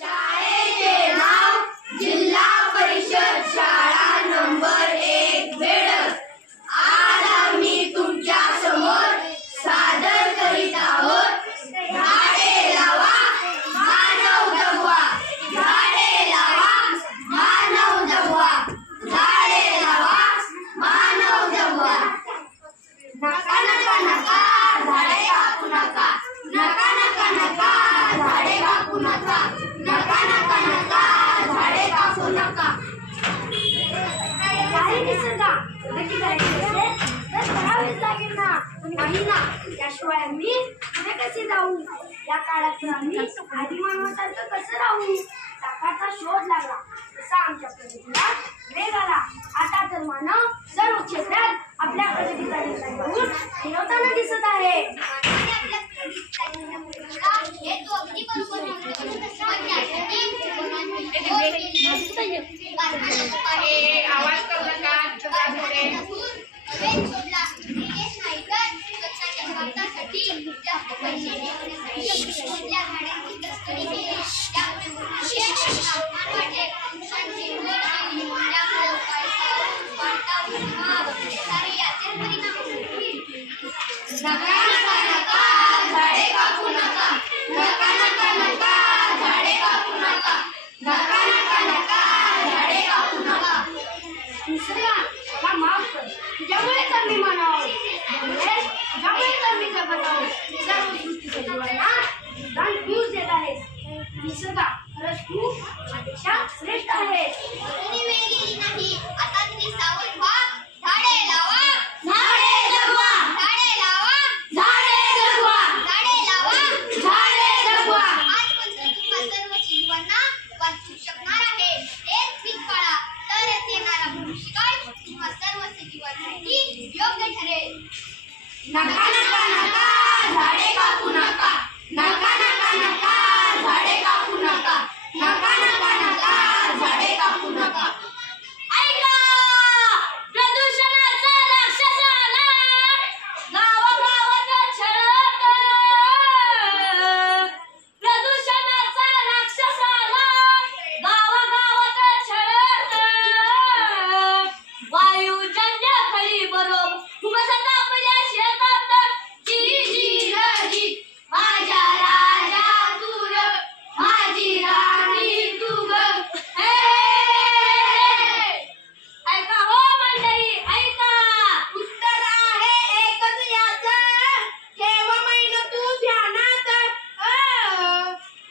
शाळेचे नाव जिल्हा परिषद शाळा नंबर 1 बेडग। आज आम्ही तुमच्या समोर सादर करीत आहोत झाडे लावा मानव जगवा, झाडे लावा मानव जगवा, झाडे लावा मानव जगवा। नका नका नका झाडे कापू नका, नका नका नका झाडे कापू नका, नका नका नका झाडे कापू नका। काही निसर्गा नक्की करायचे तर करावेच लागेल ना, नाही ना त्याशिवाय आम्ही पुढे कसे जाऊ? या काळात आम्ही आदिमानवासारखं कसं राहू? टाकाचा शोध लागला तसा आमच्या प्रगतीला वेग आला। आता तर मानव सर्व क्षेत्रात आपल्या प्रगतीचा निर्णय घेऊन फिरवताना दिसत आहे। आवाज करू नका। नका नका नका झाडे कापू नका, नका नका नका झाडे कापू नका, नका नका नका झाडे कापू नका। निसर्गा मला माफ कर, तुझ्यामुळेच आम्ही मानव आहोत, तुझ्यामुळेच आम्ही जगत आहोत। सर्व सृष्टीच्या जीवांना दान तूच देत आहेस। निसर्गा खरंच तू माझ्यापेक्षा श्रेष्ठ आहे। कोणी वेळ गेली नाही, आता तुम्ही सावध व्हा, झाडे लावा झाडे जगवा, झाडे लावा झाडे जगवा, झाडे लावा झाडे जगवा। आजपासून तुम्हा सर्व जीवांना वाचू शकणार आहे। एक पीक पाळा तरच येणारा भविष्यकाळ तुम्हा सर्व सजीवांसाठी योग्य ठरेल। नका नका नका झाडे कापू नका, नका नका नका झाडे कापू नका, नका नका नका झाडे कापू नका। ऐका प्रदूषणाचा राक्षस आला, गावागावात छळत। प्रदूषणाचा राक्षस आला, गावागावात छळत। वायुजन्य खळी बरोबर खुमसत आपल्या शेतात। जी जी रजी माझ्या राजा तू र, माझी राणी तू ग। हे ऐका हो मंडळी ऐका, उत्तर आहे एकच याचं, ठेव मैन तू ध्यानात।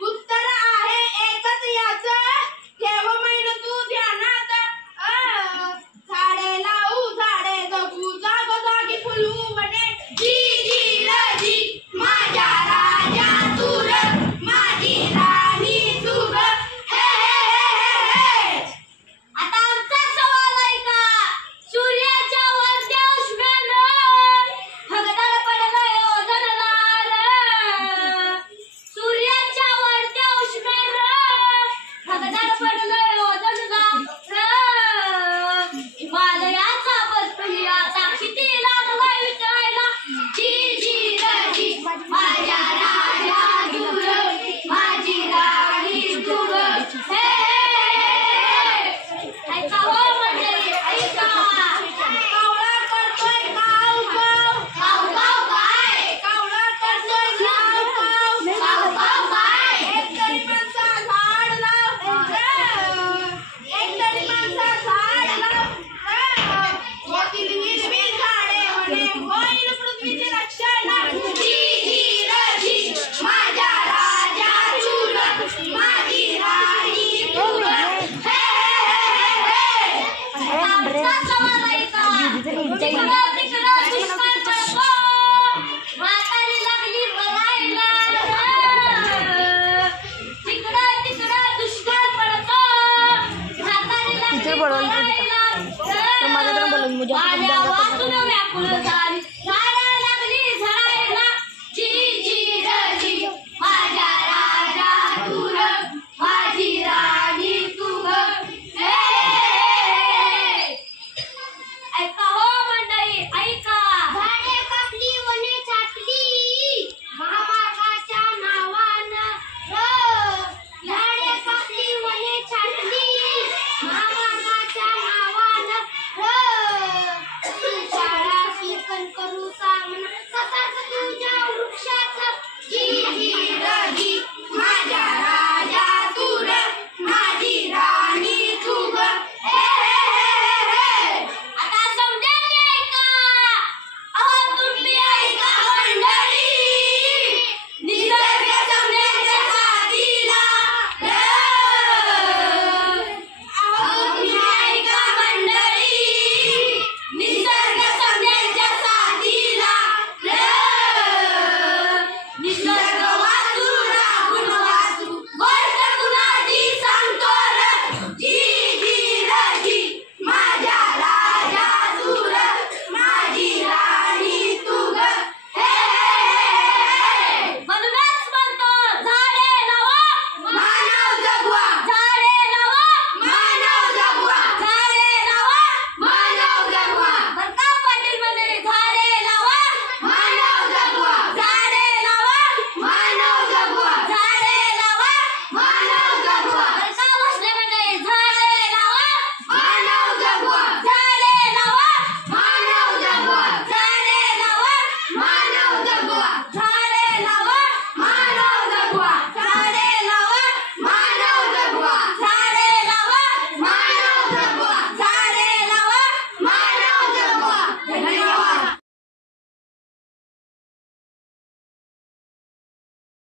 उत्तर आहे एकच याचं, ठेव मैन तू ध्यानात। झाडे लावू झाडे जगू, जागोजागी फुलू वने। जी जी रजी माझ्या राजा तू र, माझी राणी तू ग। हे आता आमचा सवाल ऐका, सूर्याच्या वरच्या उष्म्यानं भगदाड पडलंय ओझोन लाल। सूर्याच्या वरच्या उष्म्यानं भगदाड पडलंय ओझोन लाल। हिमालयाचा बर्फही आता किती लागलाय वितळायला। जी जी रजी माझ्या राजा तू र, माझी राणी तू ग। हे ऐका हो मंडळी ऐका, कावळा करतोय काव काव, काव काव काय? कावळा करतोय काव काव, काव काव काय? एक तरी माणसा झाड लाव, एक तरी माणसा झाड लाव। होतील हिरवी झाडे म्हणे, होईल पृथ्वीचे रक्षण। जी जी रजी माझ्या राजा तू र, माझी राणी तू ग। हे आमचा सवाल ऐका, तिकडं तिकडं दुष्काळ पडतो, म्हातारी लागली मरायला। तिकडं तिकडं दुष्काळ पडतो, म्हातारी लागली मरायला। माझ्या वाचून व्याकुळ झाली